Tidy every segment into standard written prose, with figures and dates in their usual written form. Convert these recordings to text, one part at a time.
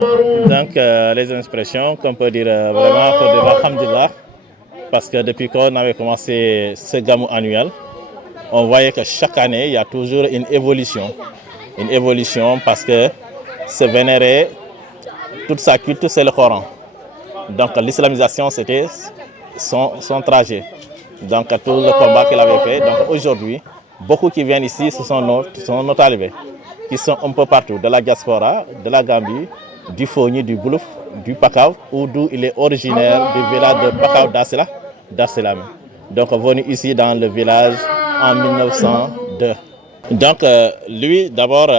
Donc, les expressions qu'on peut dire vraiment, faut dire alhamdulillah, parce que depuis qu'on avait commencé ce gamou annuel, on voyait que chaque année, il y a toujours une évolution. Une évolution parce que se vénérer, toute sa culture, c'est le Coran. Donc, l'islamisation, c'était son trajet. Donc, tout le combat qu'il avait fait. Donc, aujourd'hui, beaucoup qui viennent ici, ce sont nos talibés, qui sont un peu partout, de la diaspora, de la Gambie, du Fogni, du Boulouf, du Pakaw, ou d'où il est originaire du village de Pakaw d'Arsela. Donc, venu ici dans le village en 1902. Donc, lui, d'abord,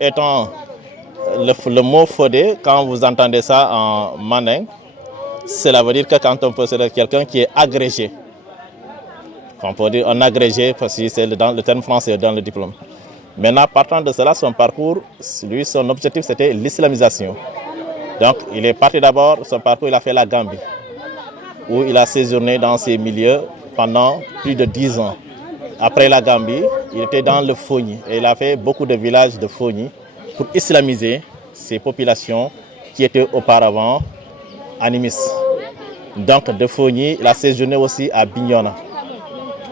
étant le mot Fodé, quand vous entendez ça en manding, cela veut dire que quand on peut c'est quelqu'un qui est agrégé. On peut dire un agrégé parce que c'est dans le terme français, dans le diplôme. Maintenant, partant de cela, son parcours, lui, son objectif, c'était l'islamisation. Donc, il est parti d'abord, son parcours, il a fait la Gambie, où il a séjourné dans ces milieux pendant plus de 10 ans. Après la Gambie, il était dans le Fogni et il a fait beaucoup de villages de Fogni pour islamiser ces populations qui étaient auparavant animistes. Donc, de Fogni, il a séjourné aussi à Bignona,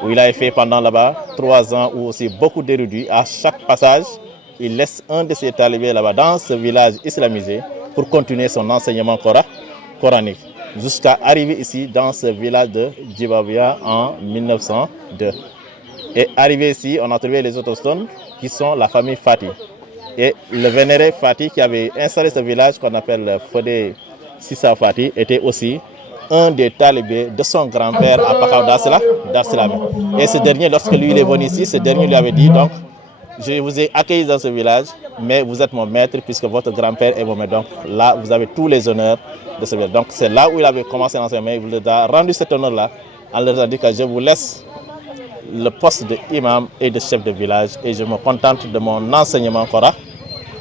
où il a fait pendant là-bas 3 ans, où aussi beaucoup d'érudits, à chaque passage, il laisse un de ses talibés là-bas dans ce village islamisé pour continuer son enseignement coranique, jusqu'à arriver ici dans ce village de Djibabia en 1902. Et arrivé ici, on a trouvé les autochtones qui sont la famille Fati. Et le vénéré Fati qui avait installé ce village qu'on appelle Fodé Sissa Fati était aussi un des talibés de son grand-père à Pakaw d'Arsela. Et ce dernier, lorsque lui il est venu ici, ce dernier lui avait dit, donc, je vous ai accueilli dans ce village, mais vous êtes mon maître puisque votre grand-père est mon maître. Donc là, vous avez tous les honneurs de ce village. Donc c'est là où il avait commencé l'enseignement. Il vous a rendu cet honneur-là en leur disant que je vous laisse le poste d'imam et de chef de village et je me contente de mon enseignement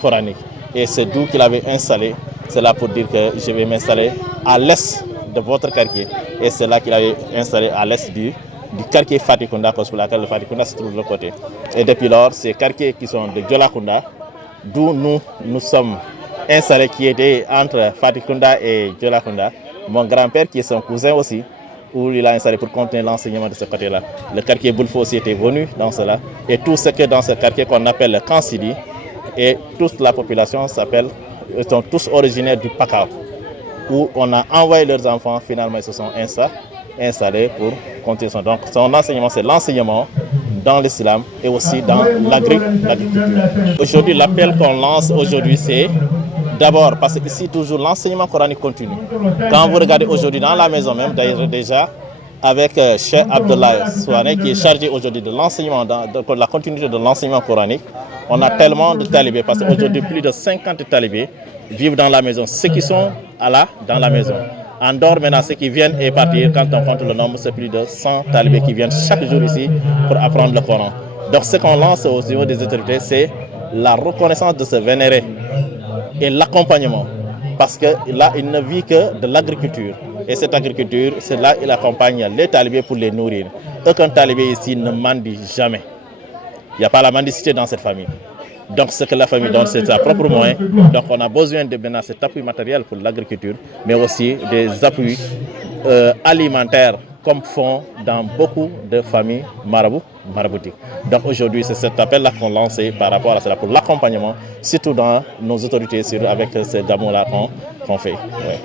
coranique. Et c'est d'où qu'il avait installé, c'est là pour dire que je vais m'installer à l'est de votre quartier. Et c'est là qu'il avait installé à l'est du quartier Fatikunda, parce que le Fatikunda se trouve de l'autre côté. Et depuis lors, ces quartiers qui sont de Djolakunda, d'où nous sommes installés, qui étaient entre Fatikunda et Djolakunda, mon grand-père qui est son cousin aussi, où il a installé pour continuer l'enseignement de ce côté-là. Le quartier Boulfo aussi était venu dans cela. Et tout ce que dans ce quartier qu'on appelle le Kansidi, et toute la population sont tous originaires du Pakaw, où on a envoyé leurs enfants, finalement ils se sont installés pour continuer. Donc son enseignement, c'est l'enseignement dans l'islam et aussi dans l'agriculture. Aujourd'hui, l'appel qu'on lance aujourd'hui, c'est d'abord, parce que ici, toujours, l'enseignement coranique continue. Quand vous regardez aujourd'hui dans la maison même, d'ailleurs déjà, avec Cheikh Abdullah Souane, qui est chargé aujourd'hui de l'enseignement, de la continuité de l'enseignement coranique, on a tellement de talibés, parce qu'aujourd'hui, plus de 50 talibés vivent dans la maison. Ceux qui sont dans la maison. En dehors, maintenant, ceux qui viennent et partir, quand on compte le nombre, c'est plus de 100 talibés qui viennent chaque jour ici pour apprendre le Coran. Donc, ce qu'on lance au niveau des autorités, c'est la reconnaissance de ce vénéré et l'accompagnement. Parce que là, il ne vit que de l'agriculture. Et cette agriculture, c'est là qu'il accompagne les talibés pour les nourrir. Aucun talibé ici ne mendie jamais. Il n'y a pas la mendicité dans cette famille. Donc ce que la famille donne, c'est sa propre moyen. Donc on a besoin de maintenant cet appui matériel pour l'agriculture, mais aussi des appuis alimentaires comme font dans beaucoup de familles maraboutiques. Donc aujourd'hui, c'est cet appel-là qu'on lance par rapport à cela, pour l'accompagnement, surtout dans nos autorités, avec ce gamou-là qu'on fait. Ouais.